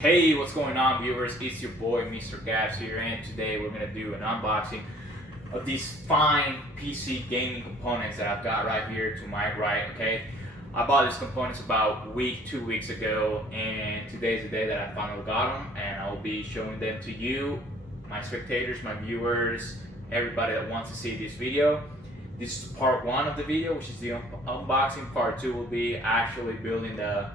Hey, what's going on, viewers? It's your boy Mr. Gaps here, and today we're gonna do an unboxing of these fine PC gaming components that I've got right here to my right. Okay, I bought these components about 2 weeks ago, and today's the day that I finally got them, and I'll be showing them to you, my spectators, my viewers, everybody that wants to see this video. This is part one of the video, which is the unboxing. Part two will be actually building the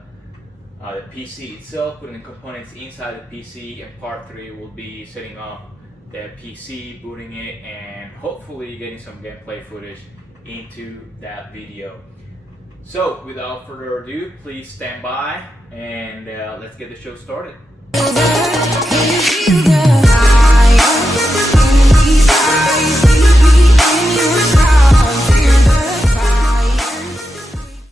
PC itself, putting the components inside the PC, and part 3 will be setting up the PC, booting it, and hopefully getting some gameplay footage into that video. So without further ado, please stand by and let's get the show started.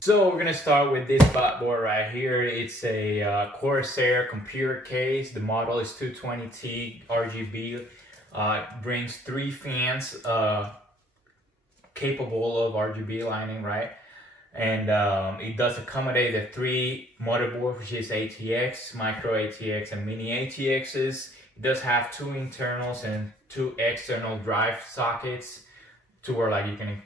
So we're gonna start with this board right here. It's a Corsair computer case. The model is 220T RGB. Brings 3 fans capable of RGB lighting, right? And it does accommodate the 3 motherboard, which is ATX, micro ATX, and mini ATXs. It does have 2 internals and 2 external drive sockets to where like you can,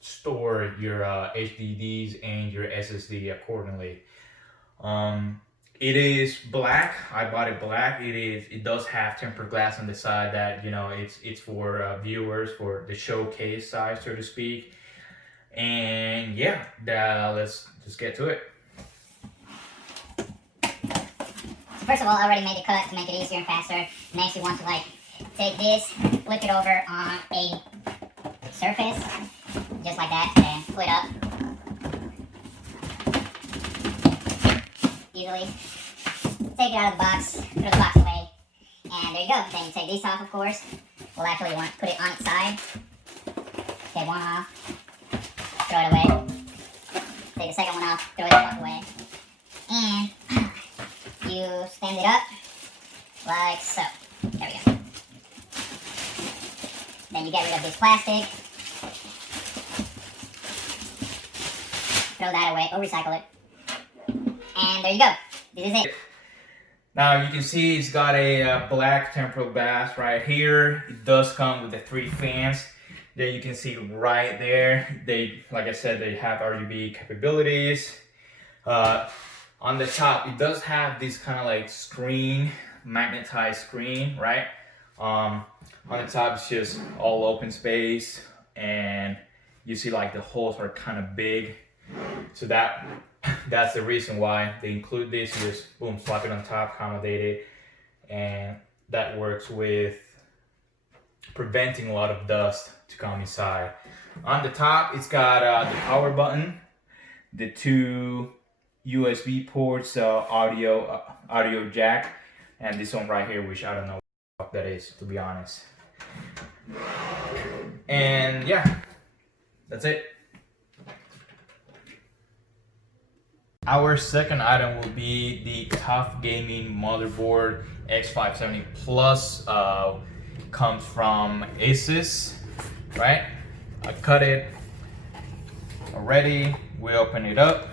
store your HDDs and your SSD accordingly. It is black. I bought it black. It does have tempered glass on the side that it's for viewers, for the showcase size, so to speak. And yeah, let's just get to it. First of all, I already made the cut to make it easier and faster. Next, you want to take this, flip it over on a surface, just like that, and pull it up easily. Take it out of the box, throw the box away, and there you go. Then you take these off, of course. Well, actually, you want to put it on its side. Take one off, throw it away. Take the second one off, throw it the fuck away. And you stand it up like so. There we go. Then you get rid of this plastic. Throw that away or recycle it. And there you go. This is it. Now you can see it's got a black tempered glass right here. It does come with the 3 fans. Then you can see right there, like I said, they have RGB capabilities. On the top, it does have this kind of screen, magnetized screen, right? On the top, it's just all open space, and you see the holes are kind of big. So that's the reason why they include this. You just boom, slap it on top, accommodate it, and that works with preventing a lot of dust to come inside. On the top, it's got the power button, the 2 USB ports, audio jack, and this one right here, which I don't know what that is, to be honest. And yeah, that's it. Our second item will be the Tough Gaming Motherboard X570 Plus. Comes from Asus, right? I cut it already. We open it up,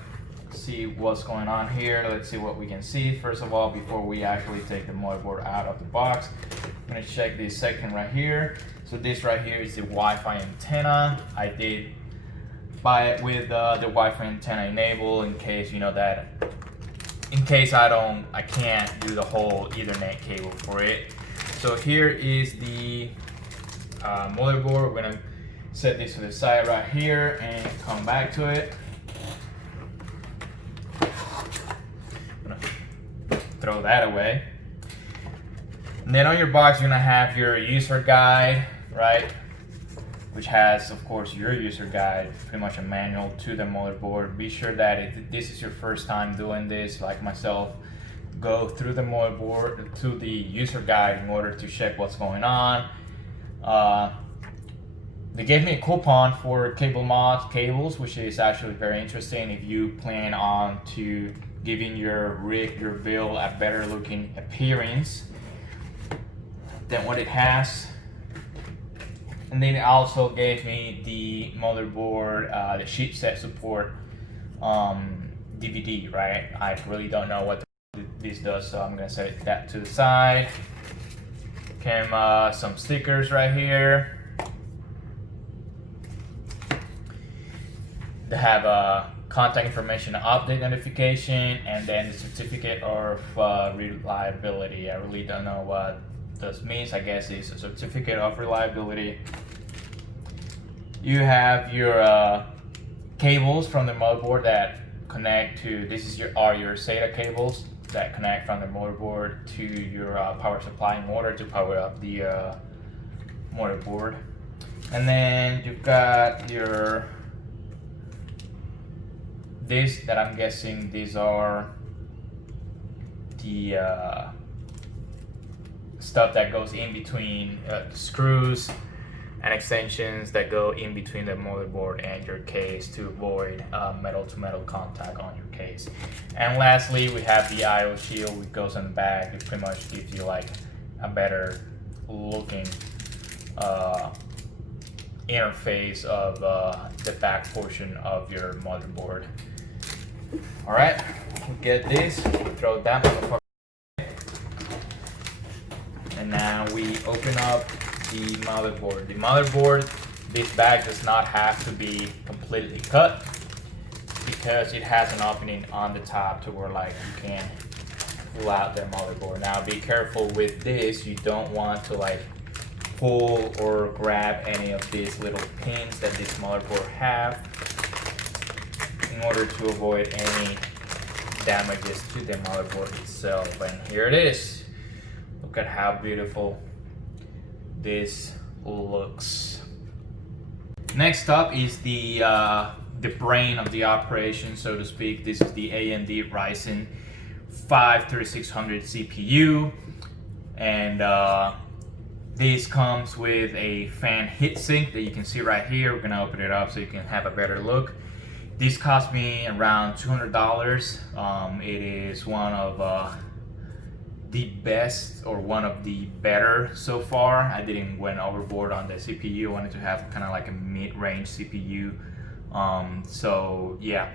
see what's going on here. Let's see what we can see. First of all, before we actually take the motherboard out of the box, I'm gonna check this section right here. So this right here is the Wi-Fi antenna. I did buy it with the Wi-Fi antenna enabled in case I can't do the whole Ethernet cable for it. So here is the motherboard. We're gonna set this to the side right here and come back to it. I'm gonna throw that away. And then on your box, you're gonna have your user guide, right? Which has, of course, your user guide, pretty much a manual to the motherboard. Be sure that if this is your first time doing this, like myself, go through the motherboard to the user guide in order to check what's going on. They gave me a coupon for cable mod cables, which is actually very interesting if you plan on to giving your rig, your build, a better looking appearance than what it has. And then it also gave me the motherboard, the chipset support DVD, right? I really don't know what this does. So I'm gonna set that to the side. Came some stickers right here. They have a contact information update notification, and then the certificate of reliability. I really don't know what this means. I guess it's a certificate of reliability. You have your cables from the motherboard that connect to, this is your SATA cables that connect from the motherboard to your power supply motor to power up the motherboard. And then you've got your this that I'm guessing these are the stuff that goes in between the screws and extensions that go in between the motherboard and your case to avoid metal to metal contact on your case. And lastly, we have the IO shield, which goes on the back. It pretty much gives you like a better looking interface of the back portion of your motherboard. All right, we get this, throw that motherfucker, and now we open up the motherboard. The motherboard, this bag does not have to be completely cut because it has an opening on the top to where like you can pull out the motherboard. Now be careful with this, you don't want to like pull or grab any of these little pins that this motherboard have in order to avoid any damages to the motherboard itself. And here it is. Look at how beautiful this looks. Next up is the brain of the operation, so to speak. This is the AMD Ryzen 5 3600 CPU, and this comes with a fan heatsink that you can see right here. We're gonna open it up so you can have a better look. This cost me around $200. It is one of the best, or one of the better so far. I didn't went overboard on the CPU. I wanted to have kind of like a mid-range CPU. So yeah,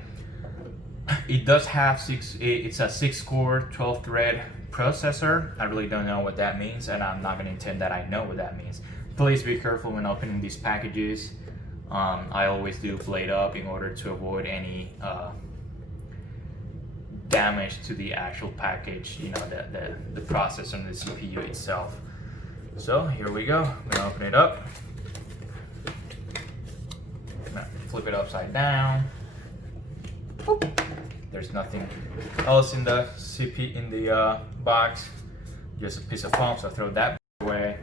it does have it's a 6-core 12-thread processor. I really don't know what that means, and I'm not gonna pretend that I know what that means. Please be careful when opening these packages. I always do blade up in order to avoid any damage to the actual package, you know, the processor and the CPU itself. So here we go. I'm gonna open it up. I'm gonna flip it upside down. Boop. There's nothing else in the box, just a piece of foam, so I throw that away.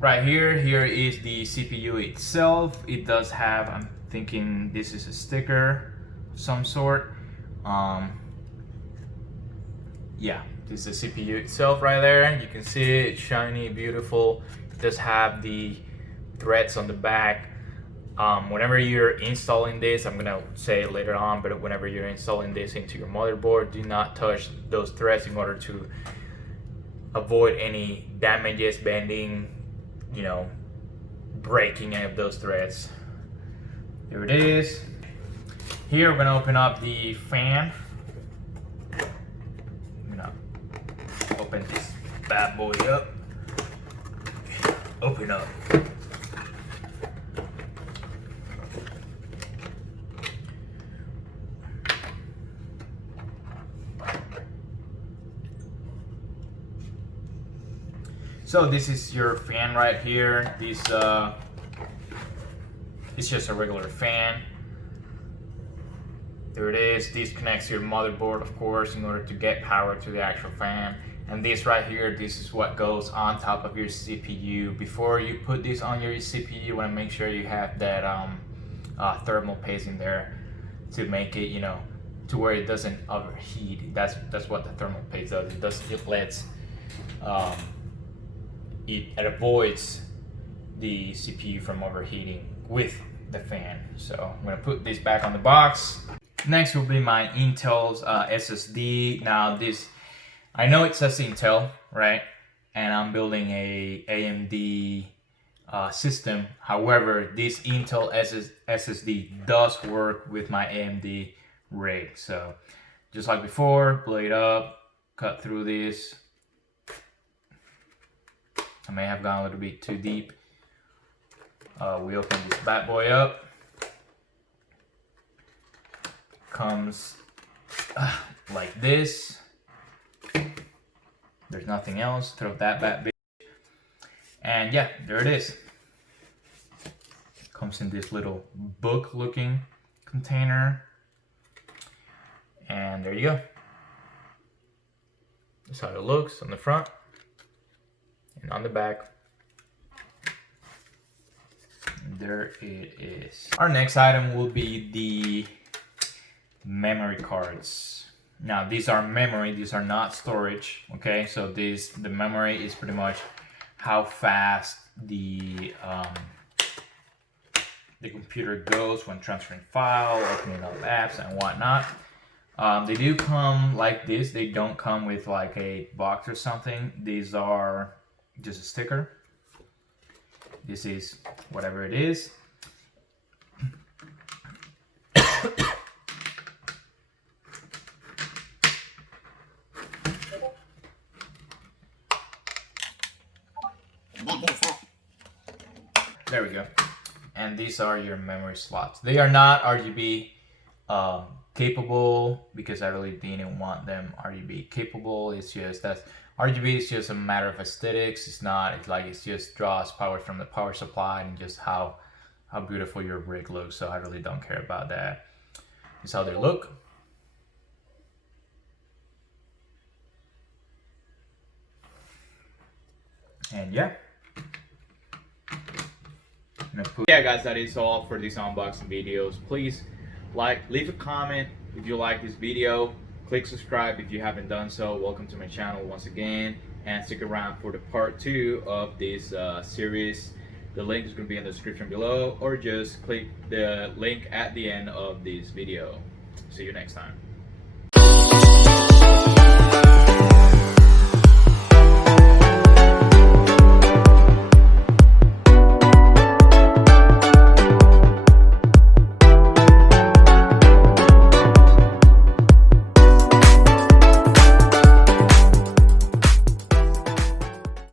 Right here is the CPU itself. It does have, I'm thinking this is a sticker of some sort. Yeah, this is the CPU itself right there. You can see it, it's shiny, beautiful. It does have the threads on the back. Whenever you're installing this, I'm gonna say it later on, but whenever you're installing this into your motherboard, do not touch those threads in order to avoid any damages, bending, you know, breaking any of those threads. There it is. Here we're gonna open up the fan. I'm gonna open this bad boy up. Open up. So this is your fan right here. This it's just a regular fan. There it is. This connects to your motherboard, of course, in order to get power to the actual fan. And this right here, this is what goes on top of your CPU. Before you put this on your CPU, you want to make sure you have that thermal paste in there to make it, you know, to where it doesn't overheat. That's what the thermal paste does. It lets it avoids the CPU from overheating with the fan. So I'm gonna put this back on the box. Next will be my Intel's SSD. Now this, I know it says Intel, right? And I'm building a AMD system. However, this Intel SSD does work with my AMD rig. So just like before, blade up, cut through this. I may have gone a little bit too deep. We open this bad boy up. Comes like this. There's nothing else. Throw that bad bitch. And yeah, there it is. Comes in this little book looking container. And there you go. That's how it looks on the front and on the back. And there it is. Our next item will be the memory cards. Now these are memory, these are not storage, okay? So the memory is pretty much how fast the computer goes when transferring files, opening up apps and whatnot. They do come like this. They don't come with like a box or something. These are just a sticker. This is whatever it is. There we go. And these are your memory slots. They are not RGB capable because I really didn't want them RGB capable. It's just that RGB is just a matter of aesthetics. It's not, it's like it just draws power from the power supply and just how beautiful your rig looks. So I really don't care about that. This is how they look. And yeah. Yeah guys, that is all for these unboxing videos. Please leave a comment if you like this video. Click subscribe if you haven't done so. Welcome to my channel once again, and stick around for the part 2 of this series. The link is going to be in the description below, or just click the link at the end of this video. See you next time.